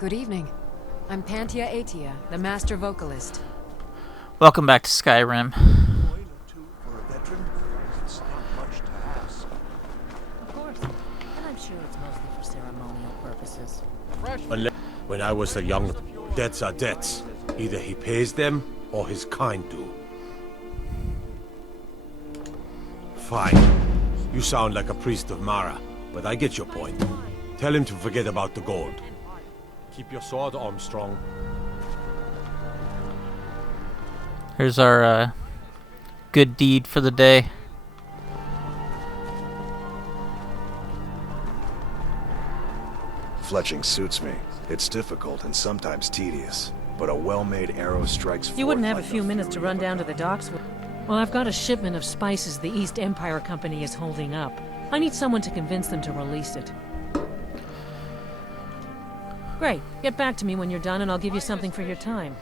Good evening. I'm Pantia Atia, the master vocalist. Welcome back to Skyrim. For a veteran, it's not much to ask. Of course. And I'm sure it's mostly for ceremonial purposes. When I was a young, debts are debts. Either he pays them, or his kind do. Fine. You sound like a priest of Mara, but I get your point. Tell him to forget about the gold. Keep your sword arm strong. Here's our good deed for the day. Fletching suits me. It's difficult and sometimes tedious, but a well-made arrow strikes You wouldn't have a like few the minutes to fury run of down to a- the docks with... Well, I've got a shipment of spices the East Empire Company is holding up. I need someone to convince them to release it. Great. Get back to me when you're done and I'll give you something for your time.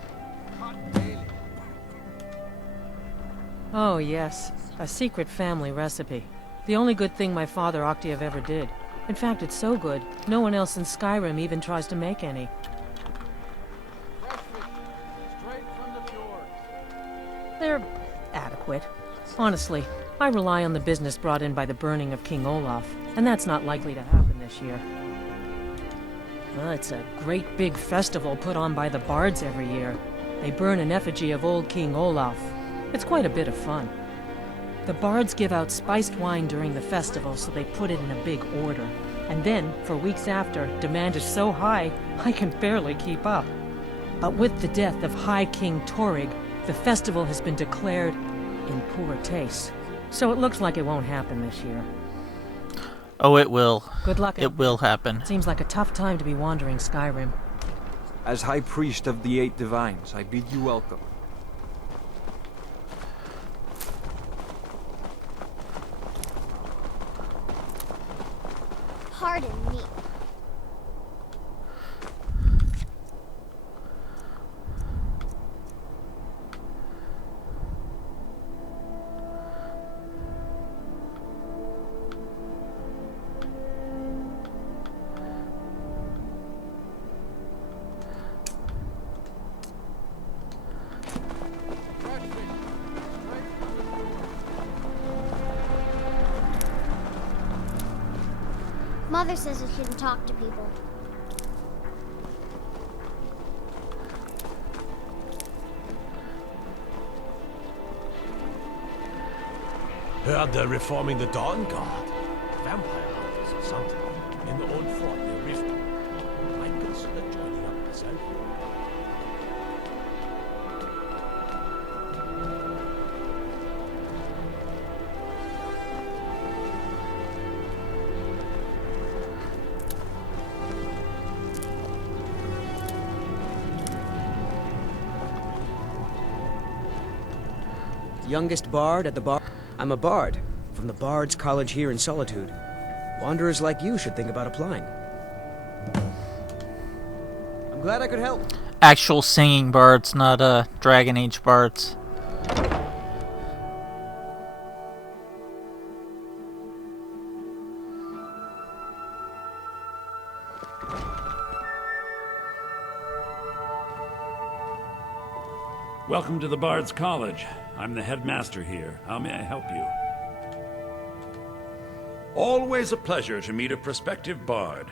Oh, yes. A secret family recipe. The only good thing my father Octave ever did. In fact, it's so good, no one else in Skyrim even tries to make any. They're adequate. Honestly, I rely on the business brought in by the burning of King Olaf, and that's not likely to happen this year. Well, it's a great big festival put on by the bards every year. They burn an effigy of old King Olaf. It's quite a bit of fun. The bards give out spiced wine during the festival, so they put it in a big order. And then, for weeks after, demand is so high, I can barely keep up. But with the death of High King Torrig, the festival has been declared in poor taste. So it looks like it won't happen this year. Oh, it will. Good luck. It will happen. Seems like a tough time to be wandering Skyrim. As High Priest of the Eight Divines, I bid you welcome. Pardon me. Mother says I shouldn't talk to people. Heard they're reforming the Dawn Guard. Vampire hunters or something. In the old fort near Rift. I'd consider joining up myself. Youngest bard at the bar. I'm a bard, from the Bard's College here in Solitude. Wanderers like you should think about applying. I'm glad I could help. Actual singing bards, not Dragon Age bards. Welcome to the Bard's College. I'm the headmaster here. How may I help you? Always a pleasure to meet a prospective bard.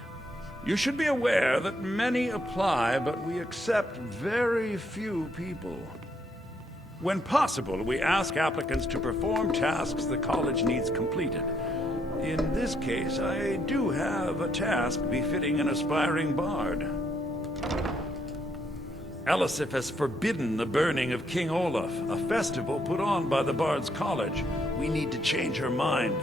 You should be aware that many apply, but we accept very few people. When possible, we ask applicants to perform tasks the college needs completed. In this case, I do have a task befitting an aspiring bard. Elisif has forbidden the burning of King Olaf, a festival put on by the Bard's College. We need to change her mind.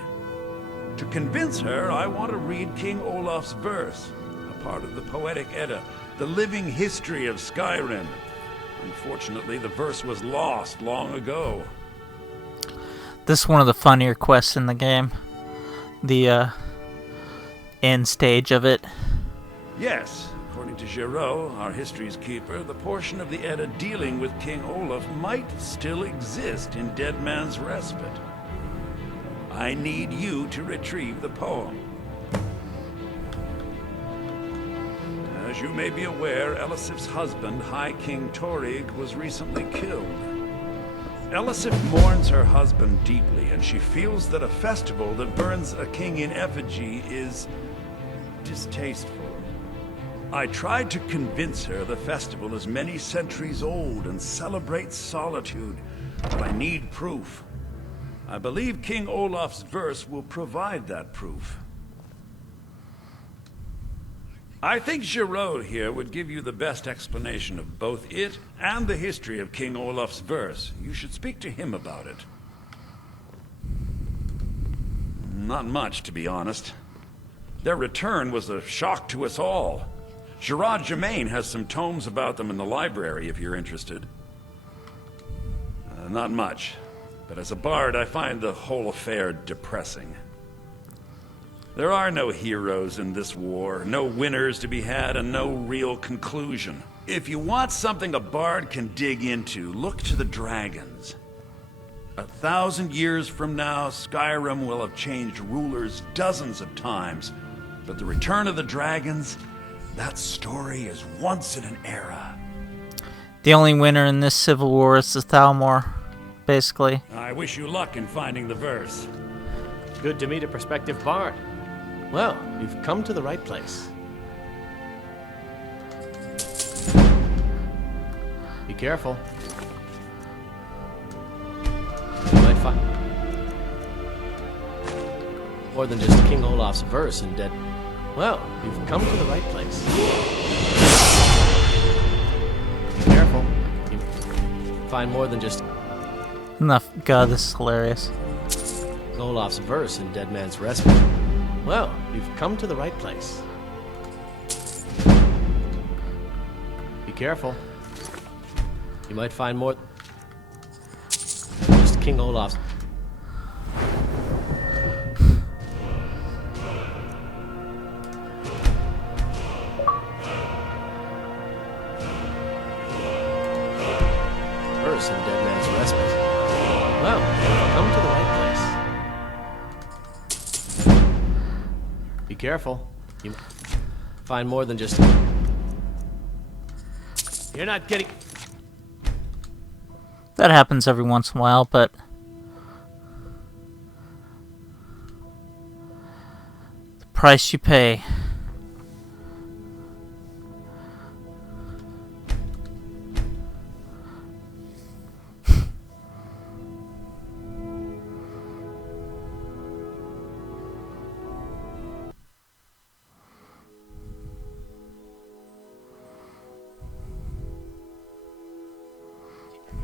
To convince her, I want to read King Olaf's verse, a part of the Poetic Edda, the living history of Skyrim. Unfortunately, the verse was lost long ago. This is one of the funnier quests in the game. The end stage of it. Yes. According to Giraud, our history's keeper, the portion of the Edda dealing with King Olaf might still exist in Dead Man's Respite. I need you to retrieve the poem. As you may be aware, Elisif's husband, High King Torig, was recently killed. Elisif mourns her husband deeply, and she feels that a festival that burns a king in effigy is distasteful. I tried to convince her the festival is many centuries old and celebrates solitude, but I need proof. I believe King Olaf's verse will provide that proof. I think Giraud here would give you the best explanation of both it and the history of King Olaf's verse. You should speak to him about it. Not much, to be honest. Their return was a shock to us all. Gerard Germain has some tomes about them in the library, if you're interested. Not much, but as a bard, I find the whole affair depressing. There are no heroes in this war, no winners to be had, and no real conclusion. If you want something a bard can dig into, look to the dragons. 1,000 years from now, Skyrim will have changed rulers dozens of times, but the return of the dragons, that story is once in an era. The only winner in this civil war is the Thalmor, basically. I wish you luck in finding the verse. Good to meet a prospective bard. Well, you've come to the right place. Be careful. You might find more than just King Olaf's verse in Dead. Well, you've come to the right place. Be careful. You find more than just Enough. God, this is hilarious. Olaf's verse in Dead Man's Respite. Well, you've come to the right place. Be careful. You might find more. Just King Olaf's. Verse in Dead Man's Respite. Well, you've come to the right place. Be careful. You find more than just. You're not getting. That happens every once in a while, but the price you pay.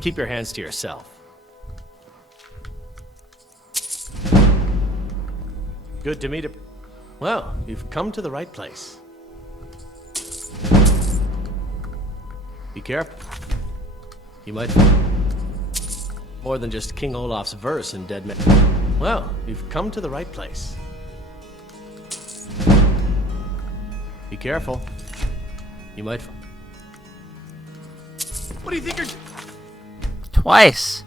Keep your hands to yourself. Good to meet a. Well, you've come to the right place. Be careful. You might. More than just King Olaf's verse in Dead Man. Well, you've come to the right place. Be careful. You might. What do you think you're. Twice.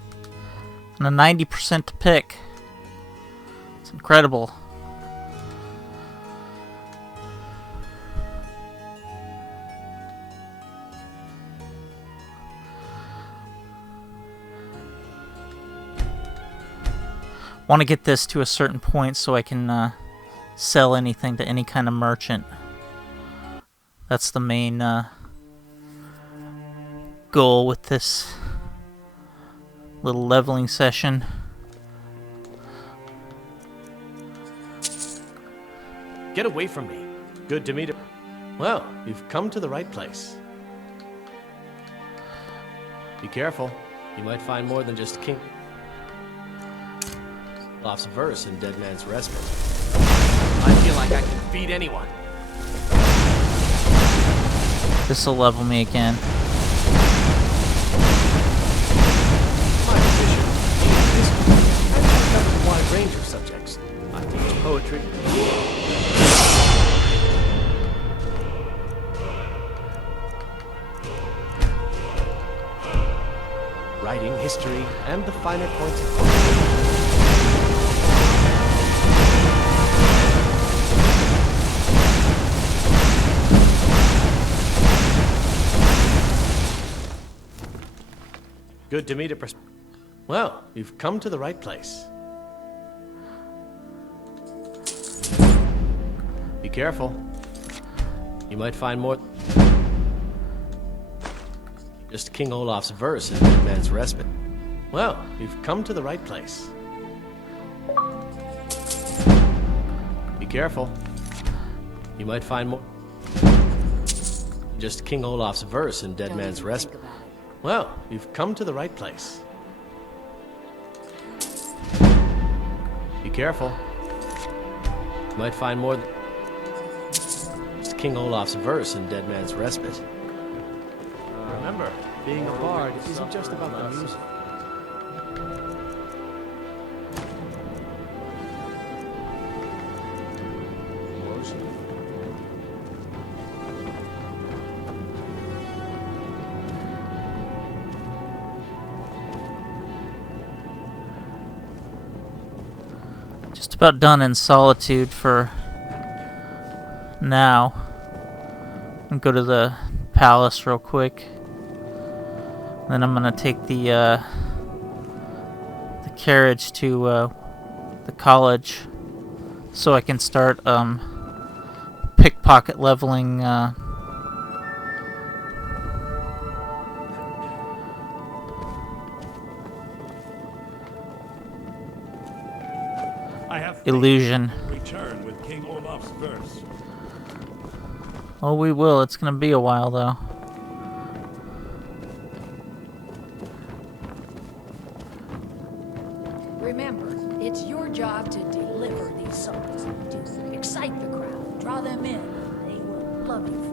And a 90% to pick. It's incredible. Want to get this to a certain point so I can sell anything to any kind of merchant. That's the main goal with this little leveling session. Get away from me. Good to meet you. Well, you've come to the right place. Be careful. You might find more than just King Olaf's verse in Dead Man's Respite. I feel like I can beat anyone. This'll level me again. Wide range of subjects. I teach poetry. Writing, history, and the finer points of poetry. Good to meet a Well, you've come to the right place. Be careful. You might find more... Just King Olaf's verse in Dead Man's Respite. Well, you've come to the right place. Be careful. You might find more... Just King Olaf's verse in Dead Man's Respite. Well, you've come to the right place. Be careful. You might find more... Just King Olaf's verse in Dead Man's Respite. Remember, being a bard isn't just about the music. Just about done in Solitude for now. And go to the palace real quick. Then I'm gonna take the carriage to the college, so I can start pickpocket leveling. I have Illusion. return with King Olaf's verse. Oh, we will. It's gonna be a while though. Remember, it's your job to deliver these songs, to excite the crowd, draw them in. They will love you for it.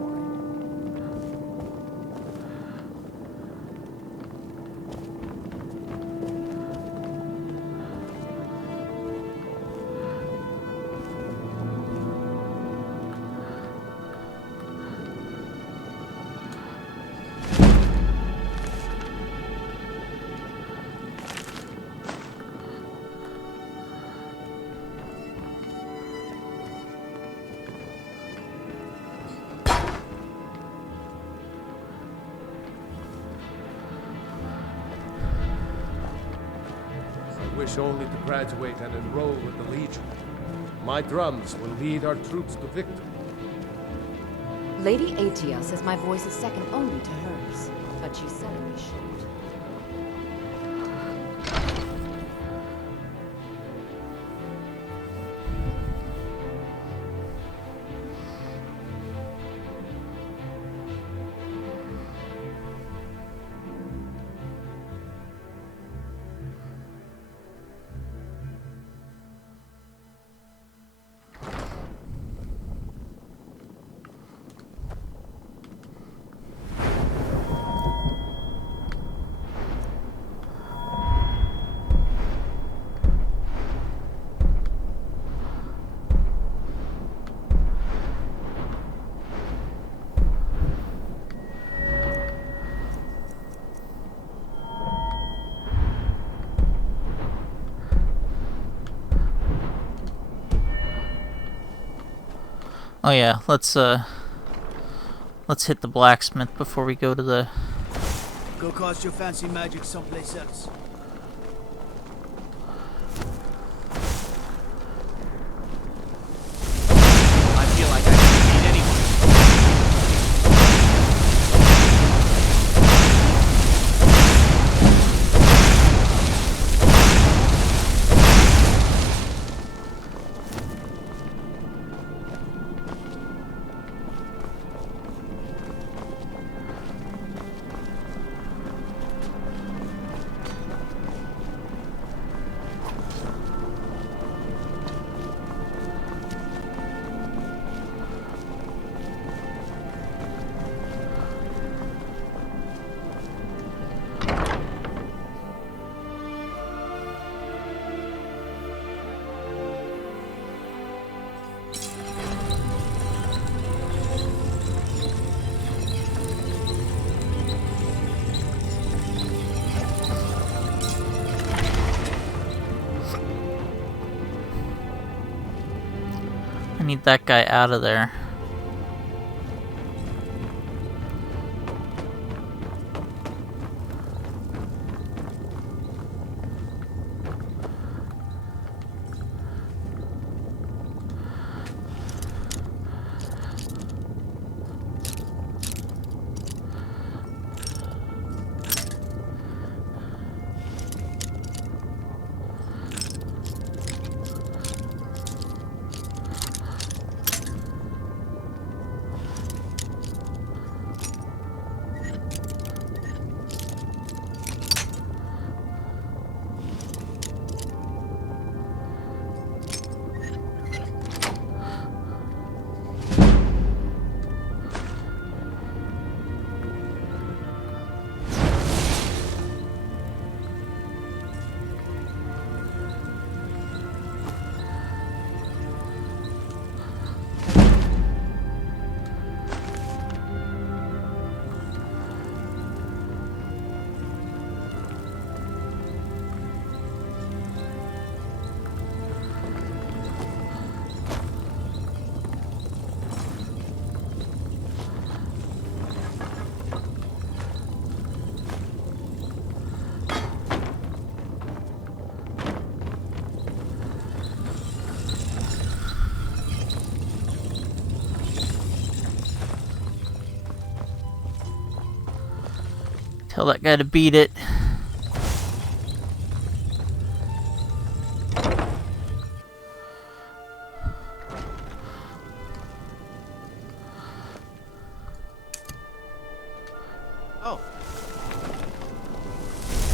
I wish only to graduate and enroll with the Legion. My drums will lead our troops to victory. Lady Atia says my voice is second only to hers, but she said it was short. Oh yeah, let's hit the blacksmith before we go to the... Go cast your fancy magic someplace else. I feel like I can beat anyone. I need that guy out of there. Tell that guy to beat it. Oh.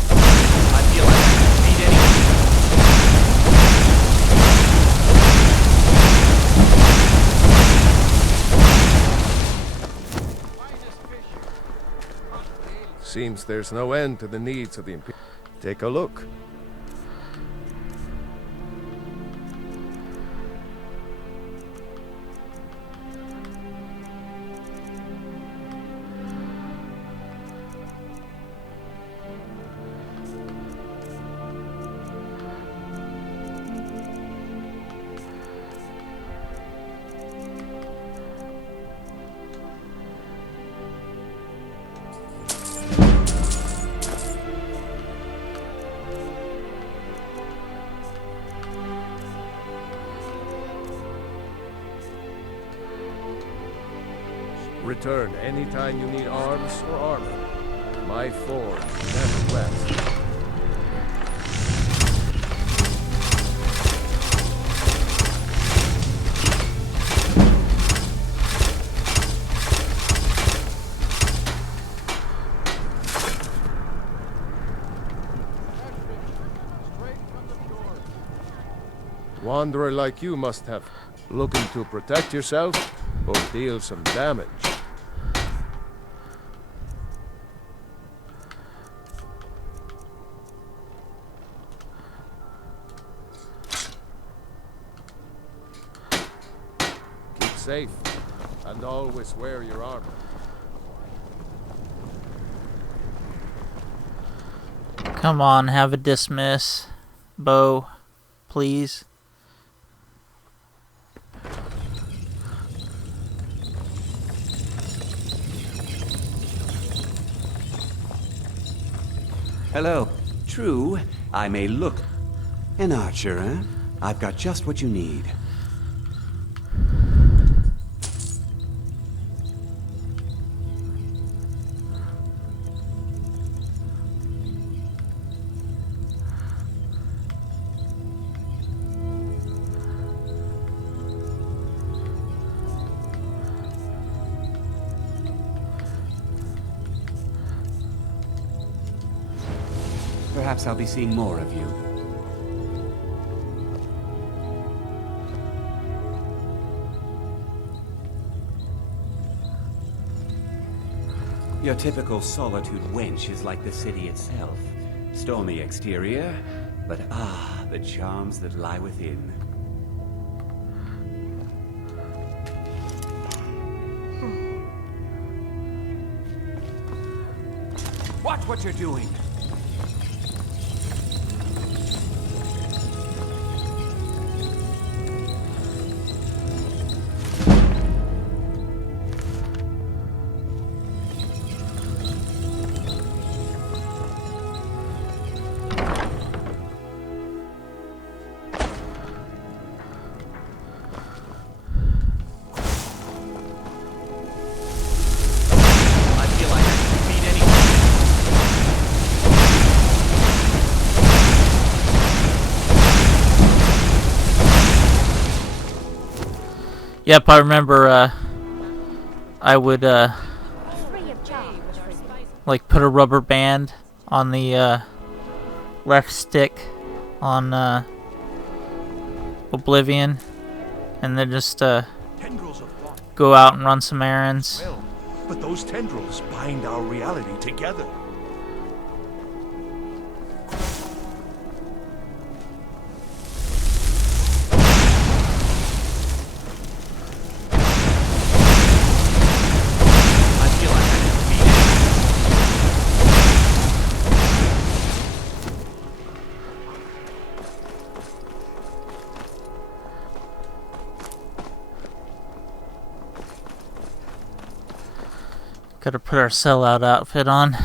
I feel like I can beat anyone. Seems there's no end to the needs of the Imperium. Take a look. Return anytime you need arms or armor. My forge never rests. Wanderer like you must have. Looking to protect yourself or deal some damage? Keep safe and always wear your armor. Come on, have a dismiss, Bo, please. Hello. True, I may look. An archer, eh? I've got just what you need. Perhaps I'll be seeing more of you. Your typical Solitude wench is like the city itself. Stormy exterior, but the charms that lie within. Watch what you're doing! Yep, I remember, I would, like, put a rubber band on the, left stick on, Oblivion, and then just, go out and run some errands. Well, but those tendrils bind our reality together. Gotta put our sellout outfit on.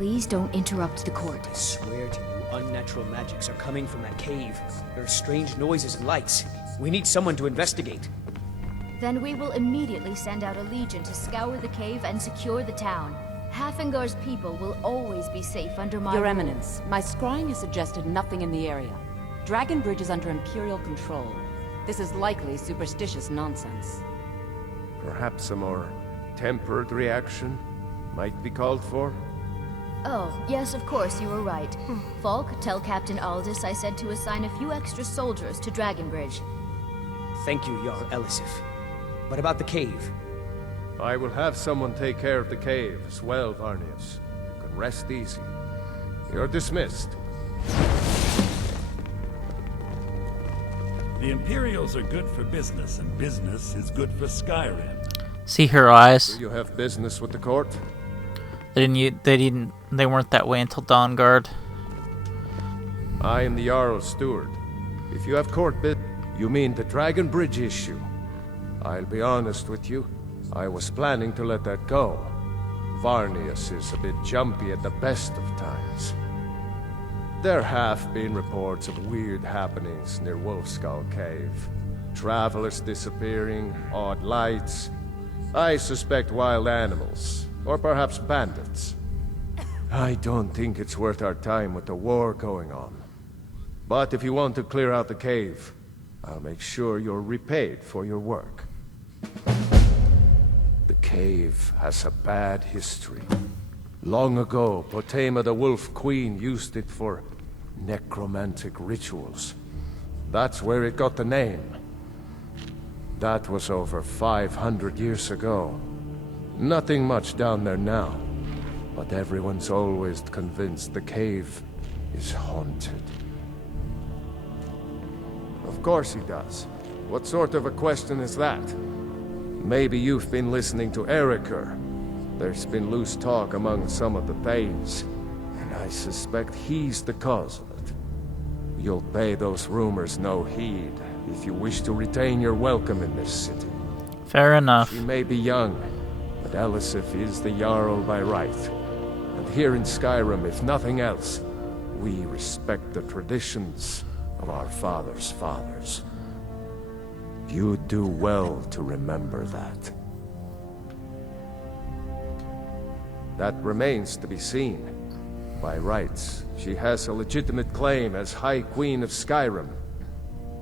Please don't interrupt the court. I swear to you, unnatural magics are coming from that cave. There are strange noises and lights. We need someone to investigate. Then we will immediately send out a legion to scour the cave and secure the town. Hafengar's people will always be safe under my Your rule. Eminence, my scrying has suggested nothing in the area. Dragonbridge is under Imperial control. This is likely superstitious nonsense. Perhaps a more tempered reaction might be called for? Oh, yes, of course, you were right. Falk, tell Captain Aldous I said to assign a few extra soldiers to Dragonbridge. Thank you, Jarl Elisif. What about the cave? I will have someone take care of the cave as well, Varnius. You can rest easy. You're dismissed. The Imperials are good for business, and business is good for Skyrim. See her eyes? Do you have business with the court? They weren't that way until Dawnguard. I am the Jarl's steward. If you have court business, you mean the Dragonbridge issue. I'll be honest with you. I was planning to let that go. Varnius is a bit jumpy at the best of times. There have been reports of weird happenings near Wolfskull Cave. Travelers disappearing, odd lights. I suspect wild animals, or perhaps bandits. I don't think it's worth our time with the war going on. But if you want to clear out the cave, I'll make sure you're repaid for your work. The cave has a bad history. Long ago, Potema the Wolf Queen used it for necromantic rituals. That's where it got the name. That was over 500 years ago. Nothing much down there now, but everyone's always convinced the cave is haunted. Of course he does. What sort of a question is that? Maybe you've been listening to Eriker. There's been loose talk among some of the Thanes, and I suspect he's the cause of it. You'll pay those rumors no heed if you wish to retain your welcome in this city. Fair enough. She may be young, but Elisif is the Jarl by right. And here in Skyrim, if nothing else, we respect the traditions of our fathers' fathers. You do well to remember that. That remains to be seen. By rights, she has a legitimate claim as High Queen of Skyrim.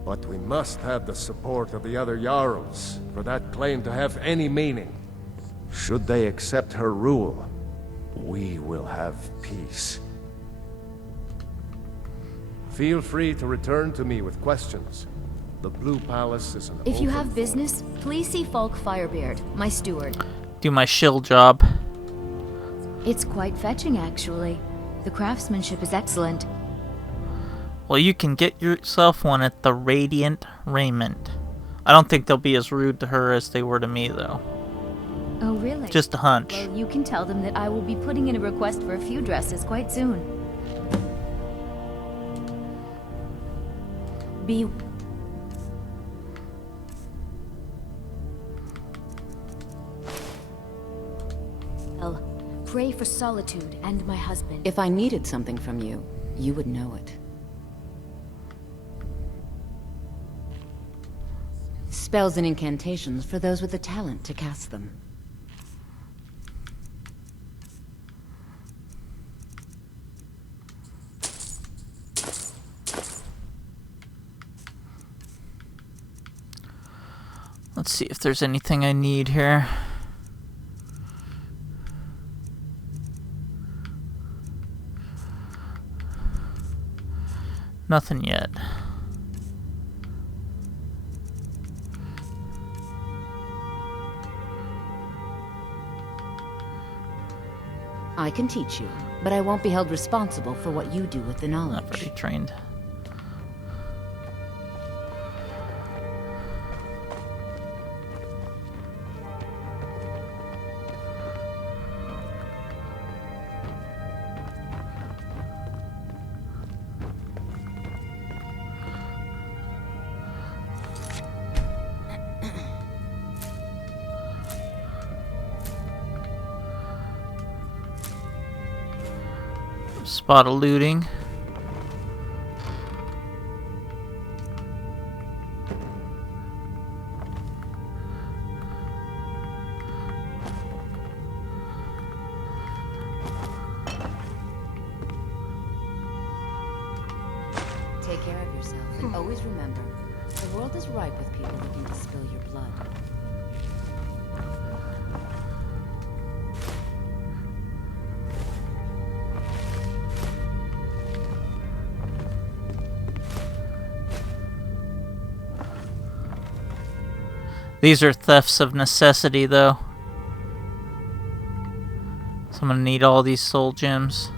But we must have the support of the other Jarls for that claim to have any meaning. Should they accept her rule, we will have peace. Feel free to return to me with questions. The Blue Palace is an If you open have business, please see Falk Firebeard, my steward. Do my shill job. It's quite fetching, actually. The craftsmanship is excellent. Well, you can get yourself one at the Radiant Raiment. I don't think they'll be as rude to her as they were to me, though. Oh, really? Just a hunch. Well, you can tell them that I will be putting in a request for a few dresses quite soon. Pray for Solitude and my husband. If I needed something from you, you would know it. Spells and incantations for those with the talent to cast them. Let's see if there's anything I need here. Nothing yet. I can teach you, but I won't be held responsible for what you do with the knowledge. Not very trained. Spot of looting. Take care of yourself, and always remember, the world is ripe with people looking to spill your blood. These are thefts of necessity, though. So I'm gonna need all these soul gems.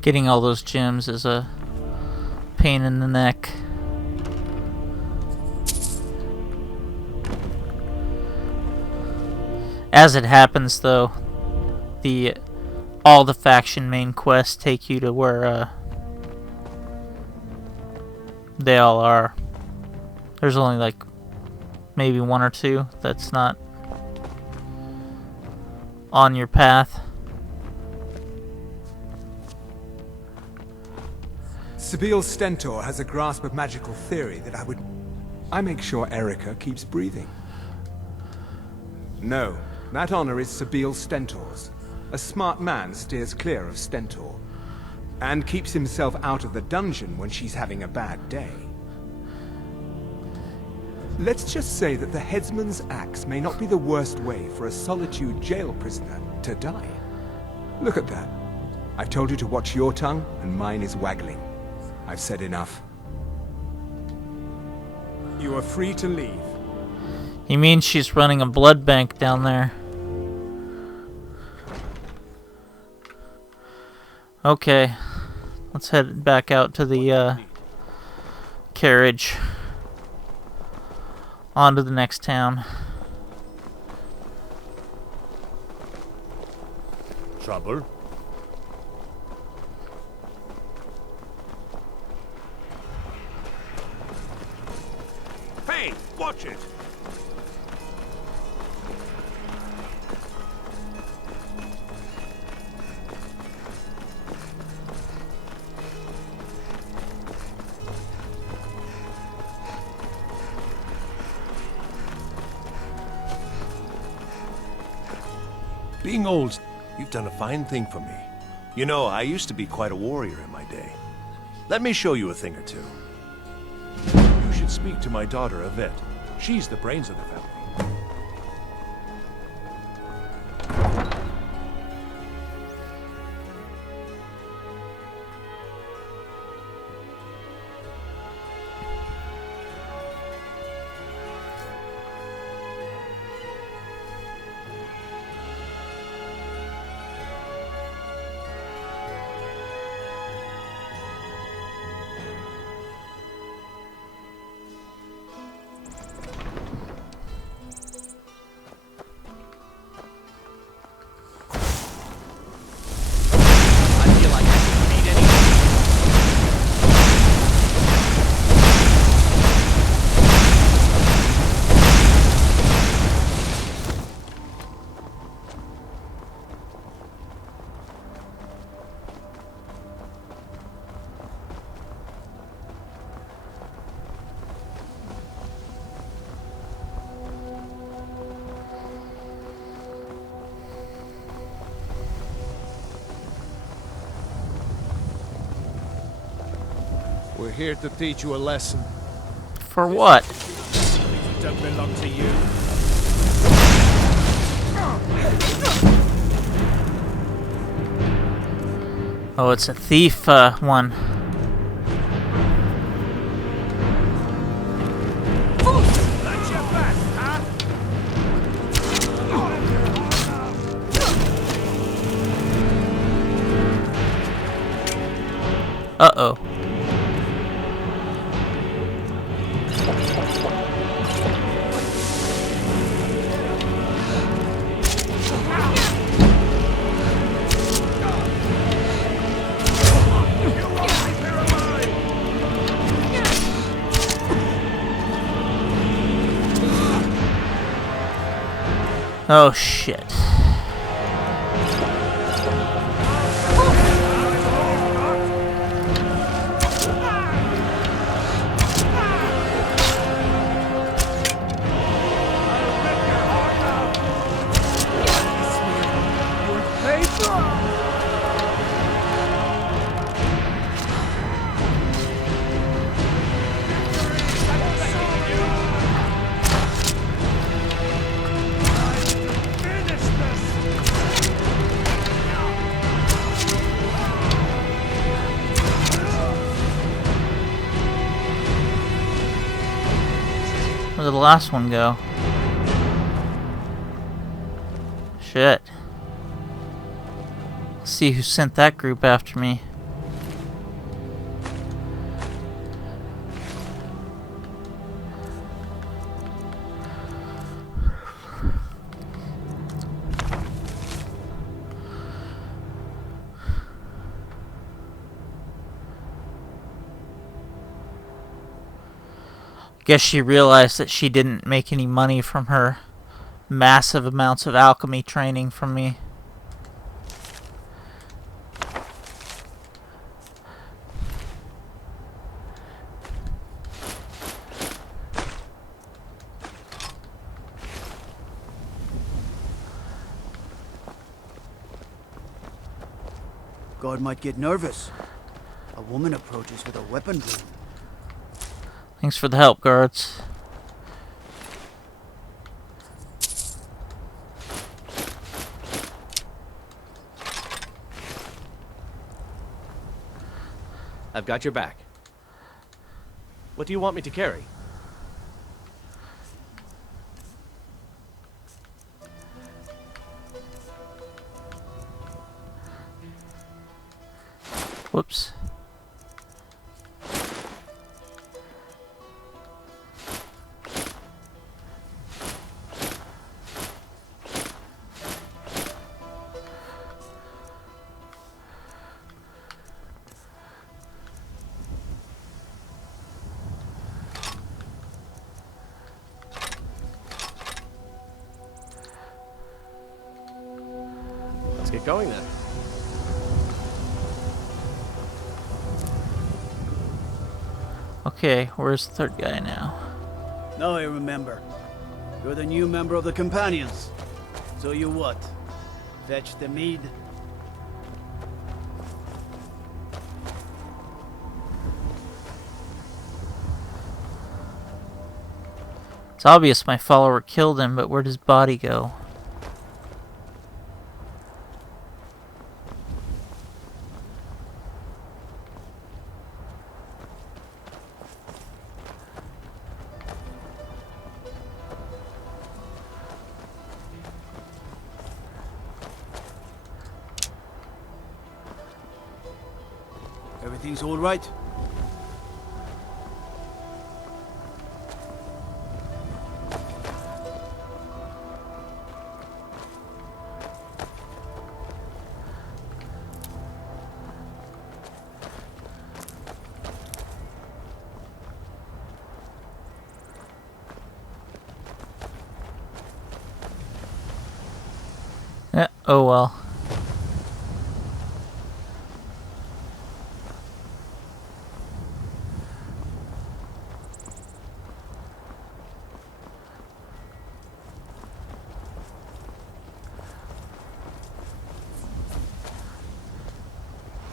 Getting all those gems is a pain in the neck. As it happens, though, all the faction main quests take you to where they all are. There's only like maybe one or two that's not on your path. Sabine Stentor has a grasp of magical theory that I make sure Erica keeps breathing. No, that honor is Sabine Stentor's. A smart man steers clear of Stentor, and keeps himself out of the dungeon when she's having a bad day. Let's just say that the headsman's axe may not be the worst way for a Solitude jail prisoner to die. Look at that. I've told you to watch your tongue, and mine is waggling. I've said enough. You are free to leave. You mean she's running a blood bank down there? Okay, let's head back out to the carriage. On to the next town. Trouble? Hey, watch it! Being old, you've done a fine thing for me. You know, I used to be quite a warrior in my day. Let me show you a thing or two. You should speak to my daughter, Yvette. She's the brains of the family. here to teach you a lesson. For what? Things don't belong to you. Oh, it's a thief one. That's your back, huh? Uh-oh. Oh, shit. Where did the last one go? Shit. Let's see who sent that group after me. Guess she realized that she didn't make any money from her massive amounts of alchemy training from me. Guard might get nervous. A woman approaches with a weapon drawn. Thanks for the help, guards. I've got your back. What do you want me to carry? Whoops. Let's get going then. Okay, where's the third guy now? Now I remember. You're the new member of the Companions. So you what? Fetch the mead? It's obvious my follower killed him, but where'd his body go? Everything's all right? Yeah, oh well.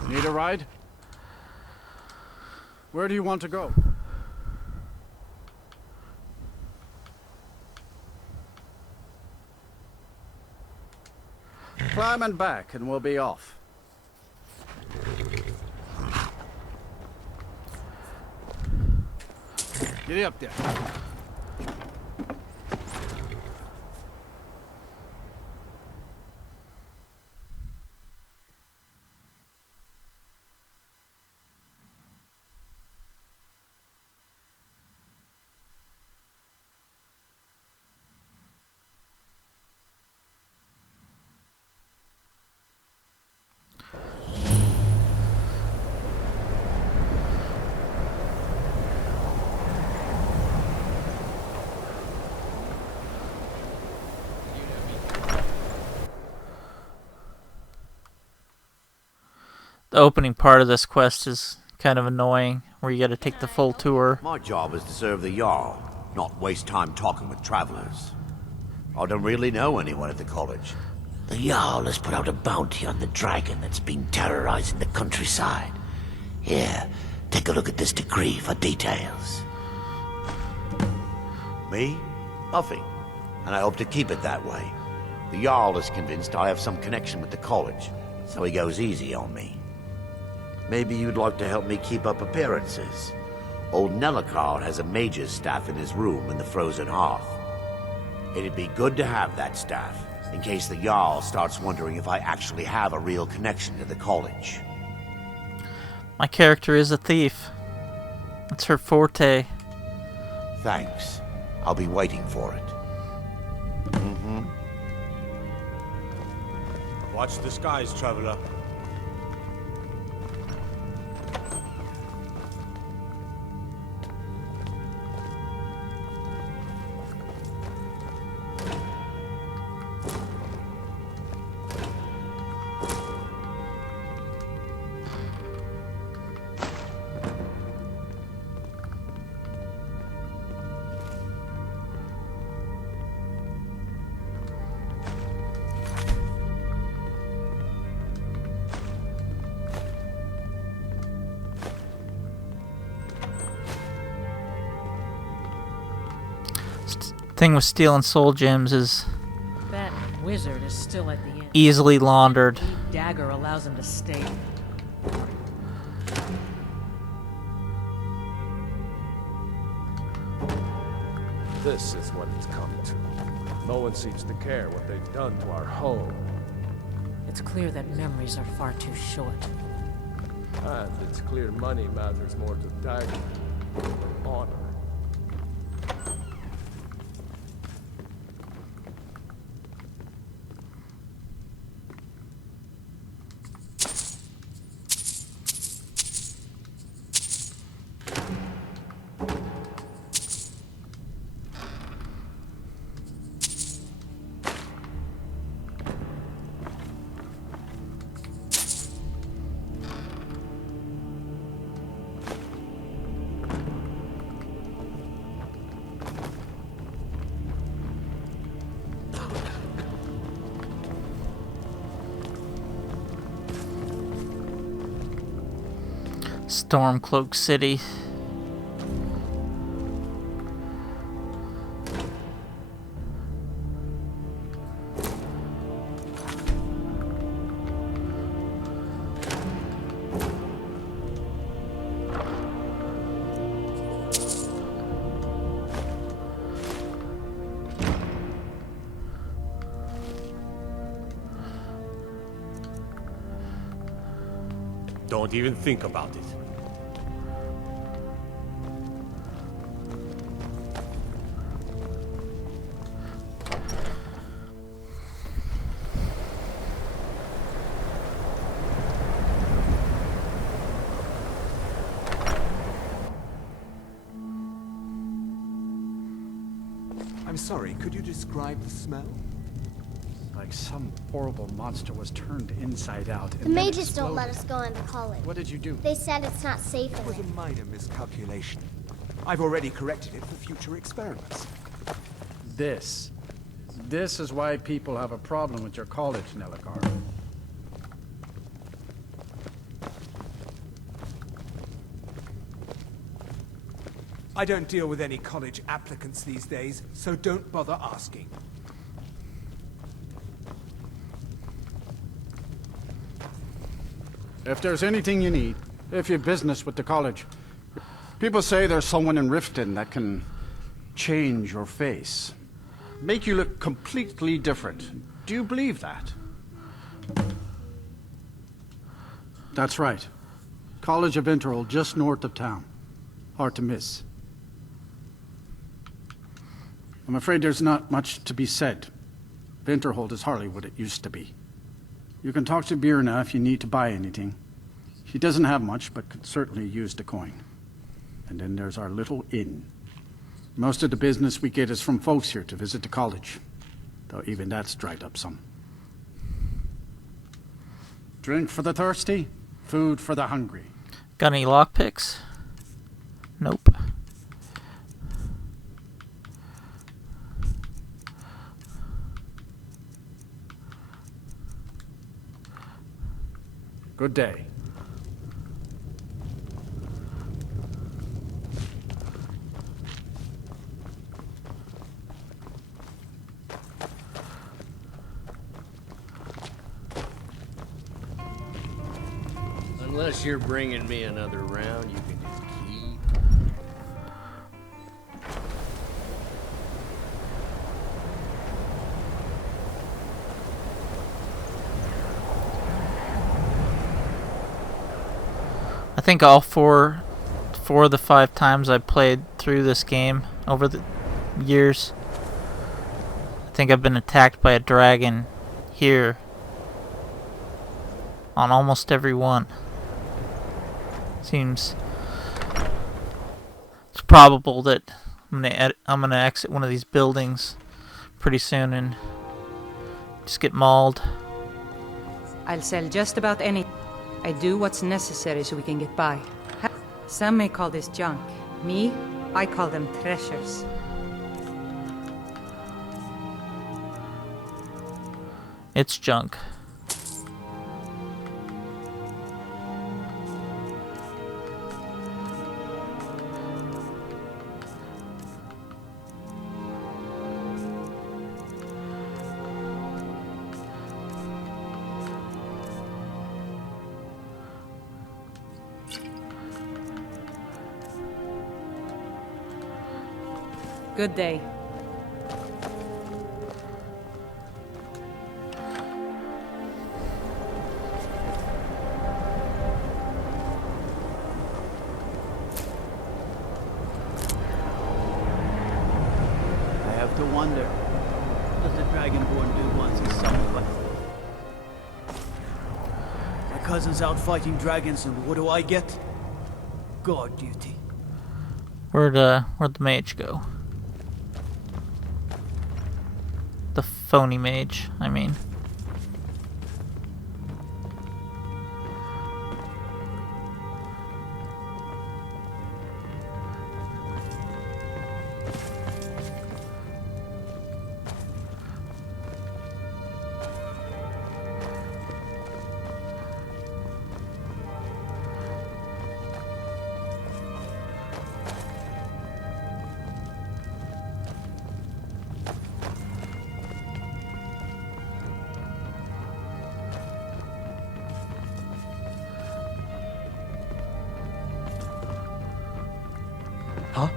Need a ride? Where do you want to go? Climb and back, and we'll be off. Get up there. The opening part of this quest is kind of annoying, where you gotta take the full tour. My job is to serve the Jarl, not waste time talking with travelers. I don't really know anyone at the college. The Jarl has put out a bounty on the dragon that's been terrorizing the countryside. Here, take a look at this decree for details. Me? Nothing. And I hope to keep it that way. The Jarl is convinced I have some connection with the college, so he goes easy on me. Maybe you'd like to help me keep up appearances. Old Nellikar has a mage's staff in his room in the frozen hearth. It'd be good to have that staff, in case the Jarl starts wondering if I actually have a real connection to the college. My character is a thief. That's her forte. Thanks. I'll be waiting for it. Mm-hmm. Watch the skies, traveler. Thing with stealing soul gems is That wizard is still at the inn. easily laundered. Dagger allows him to stay. This is what it's come to. No one seems to care what they've done to our home. It's clear that memories are far too short. And it's clear money matters more to Dagger than honor. Stormcloak City. Don't even think about it. I'm sorry, could you describe the smell? Like some horrible monster was turned inside out. The mages don't let us go into college. What did you do? They said it's not safe It in was a there. minor miscalculation. I've already corrected it for future experiments. This is why people have a problem with your college, Nellikar. I don't deal with any college applicants these days, so don't bother asking. If there's anything you need, if you've business with the college, people say there's someone in Riften that can change your face. Make you look completely different. Do you believe that? That's right. College of Winterhold, just north of town. Hard to miss. I'm afraid there's not much to be said. Winterhold is hardly what it used to be. You can talk to Birna if you need to buy anything. She doesn't have much, but could certainly use the coin. And then there's our little inn. Most of the business we get is from folks here to visit the college, though even that's dried up some. Drink for the thirsty, food for the hungry. Got any lockpicks? Nope. Good day. Unless you're bringing me another round, you can just keep. I think all four of the 5 times I played through this game over the years, I think I've been attacked by a dragon here on almost every one. Seems it's probable that I'm gonna exit one of these buildings pretty soon and just get mauled. I'll sell just about anything. I do what's necessary so we can get by. Some may call this junk. Me, I call them treasures. It's junk. Good day. I have to wonder, what does the Dragonborn do once he's summoned by... My cousin's out fighting dragons, and what do I get? Guard duty. Where'd the mage go? The phony mage, I mean. Huh?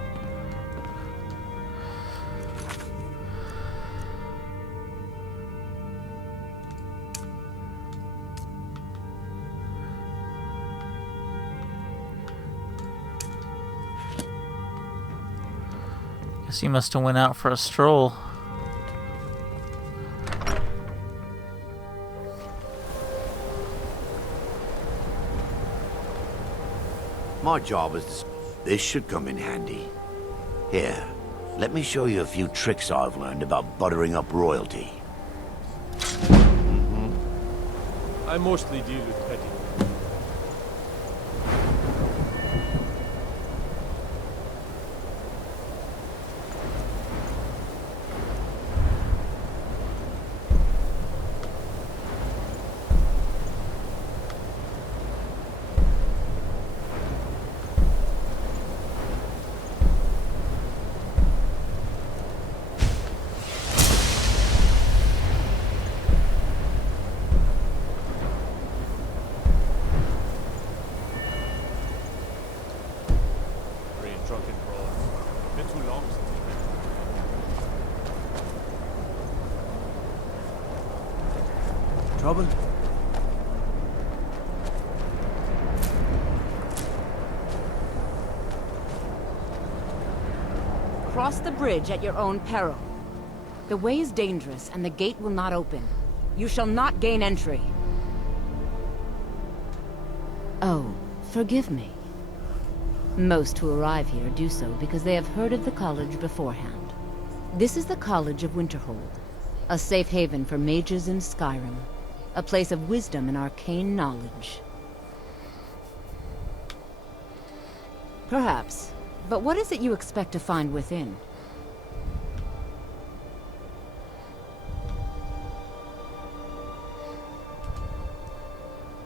Guess he must have went out for a stroll. My job is to... This should come in handy. Here, let me show you a few tricks I've learned about buttering up royalty. I mostly deal with petty. Trouble? Cross the bridge at your own peril. The way is dangerous, and the gate will not open. You shall not gain entry. Oh, forgive me. Most who arrive here do so because they have heard of the college beforehand. This is the College of Winterhold, a safe haven for mages in Skyrim, a place of wisdom and arcane knowledge. Perhaps, but what is it you expect to find within?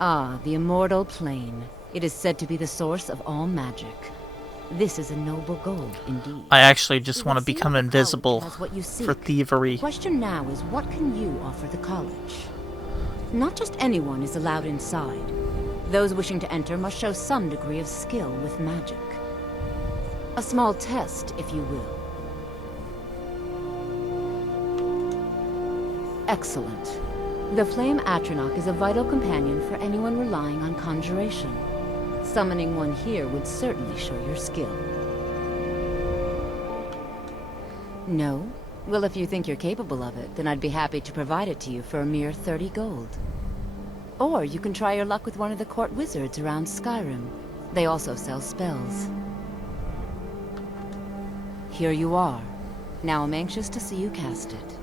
Ah, the immortal plane. It is said to be the source of all magic. This is a noble goal, indeed. I actually just want to become invisible for thievery. The question now is, what can you offer the college? Not just anyone is allowed inside. Those wishing to enter must show some degree of skill with magic. A small test, if you will. Excellent. The Flame Atronach is a vital companion for anyone relying on conjuration. Summoning one here would certainly show your skill. No? Well, if you think you're capable of it, then I'd be happy to provide it to you for a mere 30 gold. Or you can try your luck with one of the court wizards around Skyrim. They also sell spells. Here you are. Now I'm anxious to see you cast it.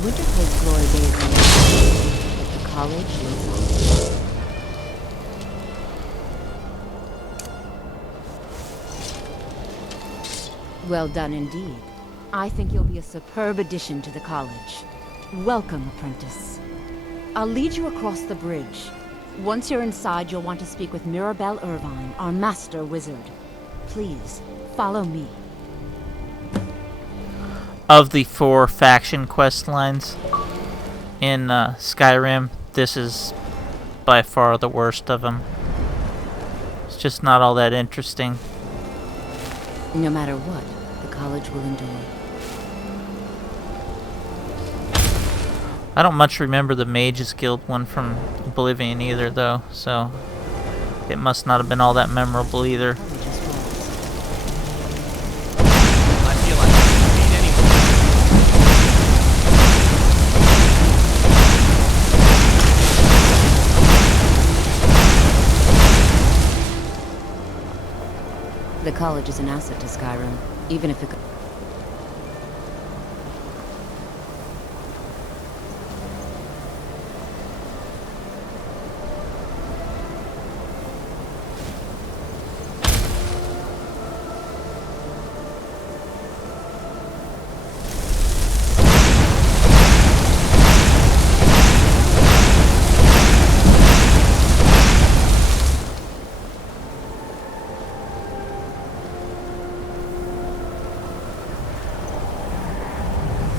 Winterhold's glory days are over, but the college lives on. Well done indeed. I think you'll be a superb addition to the college. Welcome, apprentice. I'll lead you across the bridge. Once you're inside, you'll want to speak with Mirabelle Irvine, our master wizard. Please, follow me. Of the 4 faction quest lines in Skyrim, this is by far the worst of them. It's just not all that interesting. No matter what, the college will endure. I don't much remember the Mages Guild one from Oblivion either, though, so it must not have been all that memorable either. The college is an asset to Skyrim, even if it...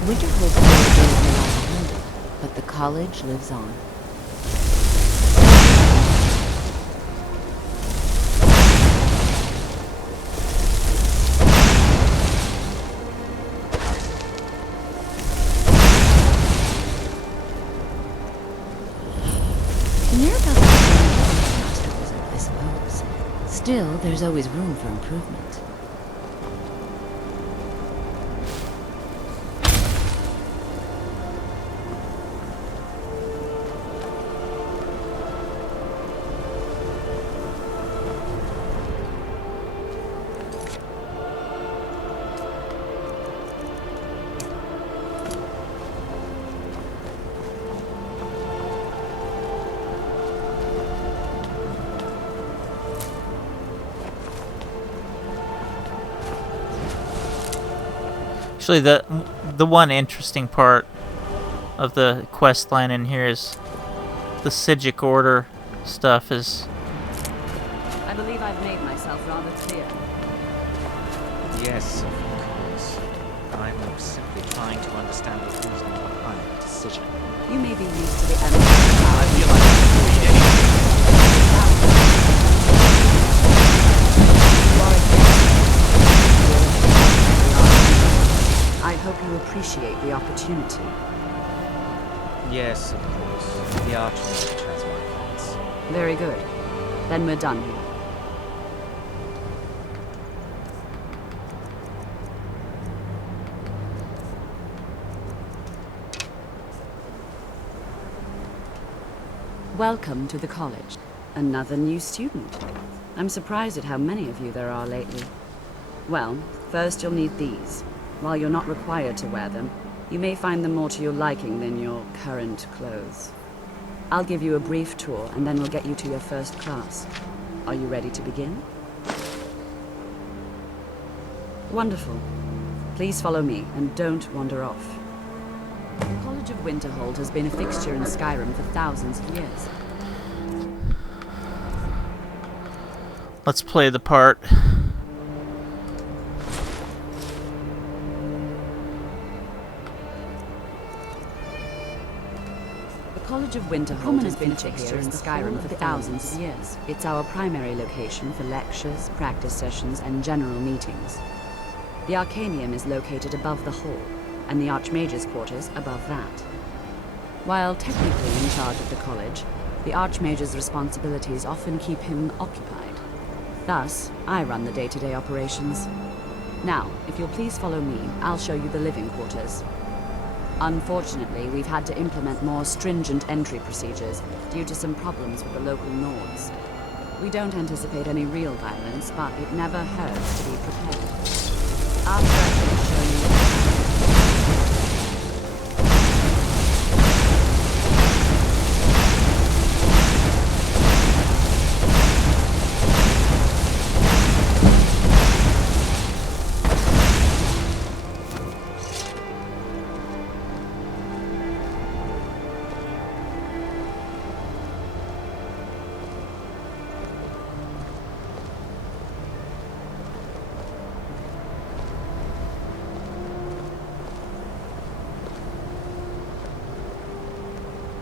Winterhold's glory days may lie behind it, but the college lives on. Mirabelle's a master wizard, I suppose. Still, there's always room for improvement. Actually, the one interesting part of the quest line in here is the Sigic Order stuff is... I believe I've made myself rather clear. Yes, of course. I'm simply trying to understand the reason behind the decision. You may be used to the end. I feel like I can read anything. I hope you appreciate the opportunity. Yes, of course. The Archmage has my thoughts. Very good. Then we're done here. Welcome to the college. Another new student. I'm surprised at how many of you there are lately. Well, first you'll need these. While you're not required to wear them, you may find them more to your liking than your current clothes. I'll give you a brief tour, and then we'll get you to your first class. Are you ready to begin? Wonderful. Please follow me, and don't wander off. The College of Winterhold has been a fixture in Skyrim for thousands of years. Let's play the part. The College of Winterhold has been a fixture in Skyrim for thousands of years. It's our primary location for lectures, practice sessions, and general meetings. The Arcanium is located above the hall, and the Archmage's quarters above that. While technically in charge of the college, the Archmage's responsibilities often keep him occupied. Thus, I run the day-to-day operations. Now, if you'll please follow me, I'll show you the living quarters. Unfortunately, we've had to implement more stringent entry procedures due to some problems with the local Nords. We don't anticipate any real violence, but it never hurts to be prepared. After I finish showing you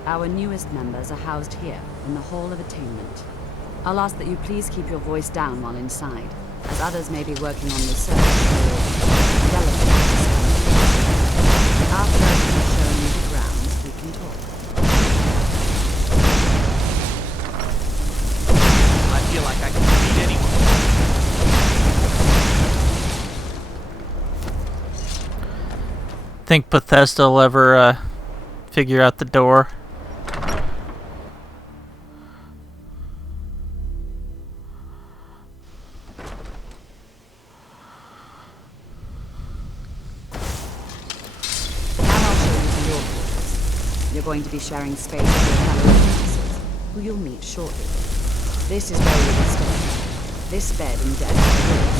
Our newest members are housed here, in the Hall of Attainment. I'll ask that you please keep your voice down while inside, as others may be working on research or delicate discoveries. After I've finished showing you the grounds, we can talk. I feel like I can beat anyone. Think Bethesda will ever figure out the door? You're going to be sharing space with your fellow apprentices, who you'll meet shortly. This is where you will stay. This bed and desk are yours.